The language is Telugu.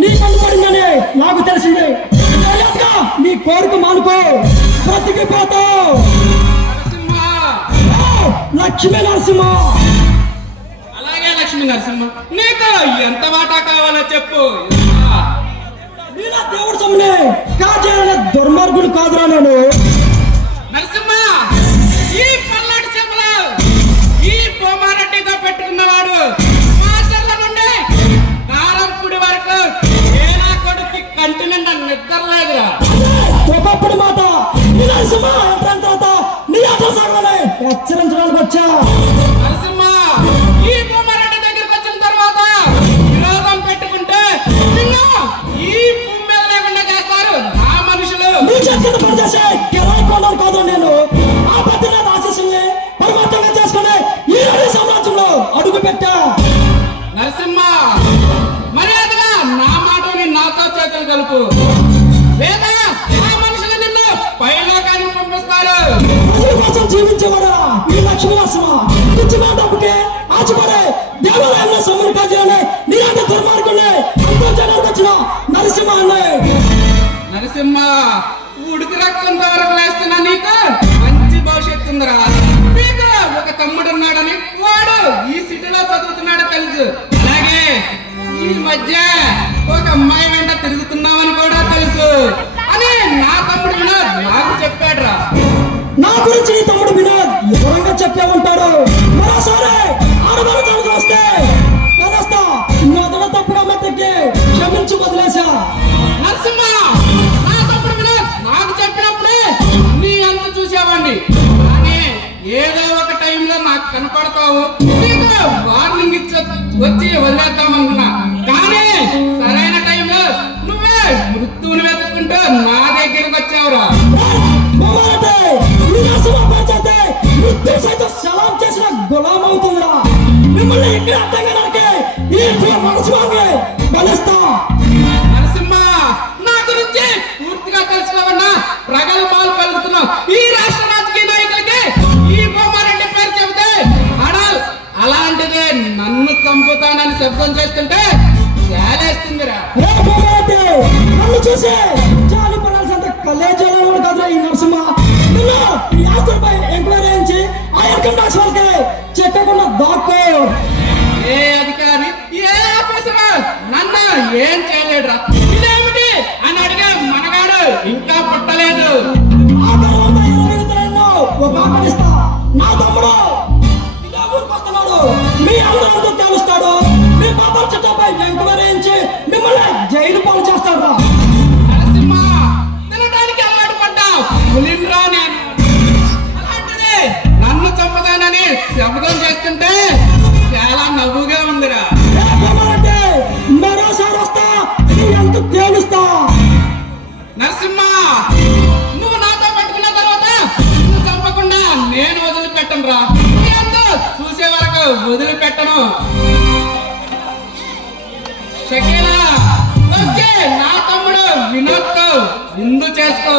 నీ కనపడిందని నాకు తెలిసింది. నీ కోరిక మానుకో, బ్రతికిపోతావు. లక్ష్మీ నరసింహ. అలాగే లక్ష్మీ నరసింహ, నీకు ఎంత వాటా కావాలో చెప్పు. దేవుడు సొమ్మునే కాజేయాలనే దుర్మార్గుడు కాదురా నేను. నరసింహ, ఈ పల్నాడు చెంబులో ఈ బొమ్మారెడ్డితో పెట్టుకున్నవాడు మాచర్ల నుండి కారంపూడి వరకు ఏ నా కొడుకు కంటి నిండా నిద్రలేదురా. ఒకప్పుడు మాట నీ నరసింహ ఎంట్రైన తర్వాత నీ ఆటలు సాగలనే హెచ్చరించడానికి వచ్చా. నరసింహ, ఈ బొమ్మారెడ్డి దగ్గరికి వచ్చిన తర్వాత విరోధం పెట్టుకుంటే నిన్ను ఈ భూమి మీద లేకుండా చేస్తారు నా మనుషులు. నీ చేతికి పనిచేసే కిరాయి కొన్నాను కాదు నేను. ఆ భద్రనాథ ఆశీస్సుల్ని పరమాత్మంగా చేసుకుని ఈ రెడ్డి సామ్రాజ్యంలో అడుగు పెట్టా. నరసింహ, మర్యాదగా నా మాటని నాతో చేతులు కలుపు, లేదా ఆ మనుషులు నిన్ను పైలోకానికి పంపిస్తారు. ప్రజల కోసం జీవించేవాడా ఈ లక్ష్మీ నరసింహ. ఇచ్చిన డబ్బుకే ఆశపడే దేవాలయంలో సొమ్ములు కాజేయాలని నీలాంటి దుర్మార్గుల్ని అంతర్జానికి వచ్చిన నరసింహ అన్నయ్య. నరసింహ, ఉడికి రక్తంతో వరకు లేస్తున్నా నీకు మంచి భవిష్యత్తు ఉందిరా. నీకు ఒక తమ్ముడు ఉన్నాడని, వాడు ఈ సిటీలో చదువుతున్నాడు తెలుసు. అలాగే ఈ మధ్య ఒక అమ్మాయి వెంట తిరుగుతున్నావని కూడా తెలుసు అని నా తమ్ముడు వినోద్ నాకు చెప్పాడురా. నా గురించి నీ తమ్ముడు వినోద్ వివరంగా చెప్పే ఉంటాడు. మరోసారి ఆడవాళ్ళ వస్తే వదిలేస్తా. మొదట తప్పుగా మట్టికి క్షమించి వదిలేసా. నరసింహ, నా తమ్ముడు వినోద్ నాకు చెప్పినప్పుడే నీ అంత చూసేవాడిని. కానీ ఏదో ఒక టైంలో నాకు కనపడతావు, నీకు వార్నింగ్ ఇచ్చి వచ్చి వదిలేద్దామనుకున్నా. కానీ సరైన టైంలో నువ్వే మృత్యువుని వెతుక్కుంటూ నా దగ్గరికి వచ్చావురా. మృత్యు సైతం సలాం చేసిన గులాం అవుతుందిరా. మిమ్మల్ని ఇక్కడ అర్థంగా ఈ మనసులోకి బలిస్తా. నరసింహ, నా గురించి పూర్తిగా తెలుసుకోవన్నా ప్రగల్భాలు పలుకుతున్నావు. ఈ రాష్ట్ర రాజకీయ నాయకులకి ఈ బొమ్మారెడ్డి పేరు చెబితే అడాల్, అలాంటిదే నన్ను చంపుతానని శబ్దం చేస్తుంటే జాలేస్తుందిరా. నన్ను చూసి జాలి పడాల్సినంత కలేజాలను కాదురా ఈ నరసింహ. నిన్ను ఈ ఆస్తులపై ఎంక్వైరీ చేయించి ఆ ఎన్కమ్ ట్యాక్స్ వాళ్ళకి చెక్కకుండా దాక్కో. ఏ అధికారి, ఏ ఆఫీసర్ నన్ను ఏం చేయలేడురా. ఇదేమిటి అని అడిగే మనగాడు ఇంకా పుట్టలేదు. ఒక ఆకలిస్తా. నా తమ్ముడు ఇదే ఊరికి వస్తున్నాడు. మీ అందరూ తెలుస్తాడు. మీ పాపాల చట్టంపై ఎంక్వైరీ చేయించి మిమ్మల్ని జైలు పాలు చేస్తాడు. నరసింహ, తినడానికి అలవాటు పడ్డావు పులిండ్రా నేను. అలాంటిది నన్ను చంపదానని శబ్దం చేస్తుంటే చాలా నవ్వుగా ఉందిరా. మరోసారి వస్తా, ఎంత తేలుస్తా. నరసింహ, నువ్వు నాతో పట్టుకున్న తర్వాత నువ్వు చంపకుండా నేను వదిలిపెట్టను రా. చూసే వరకు వదిలిపెట్టను. షకీలా, వచ్చే నా తమ్ముడు వినోద్తో విందు చేసుకో.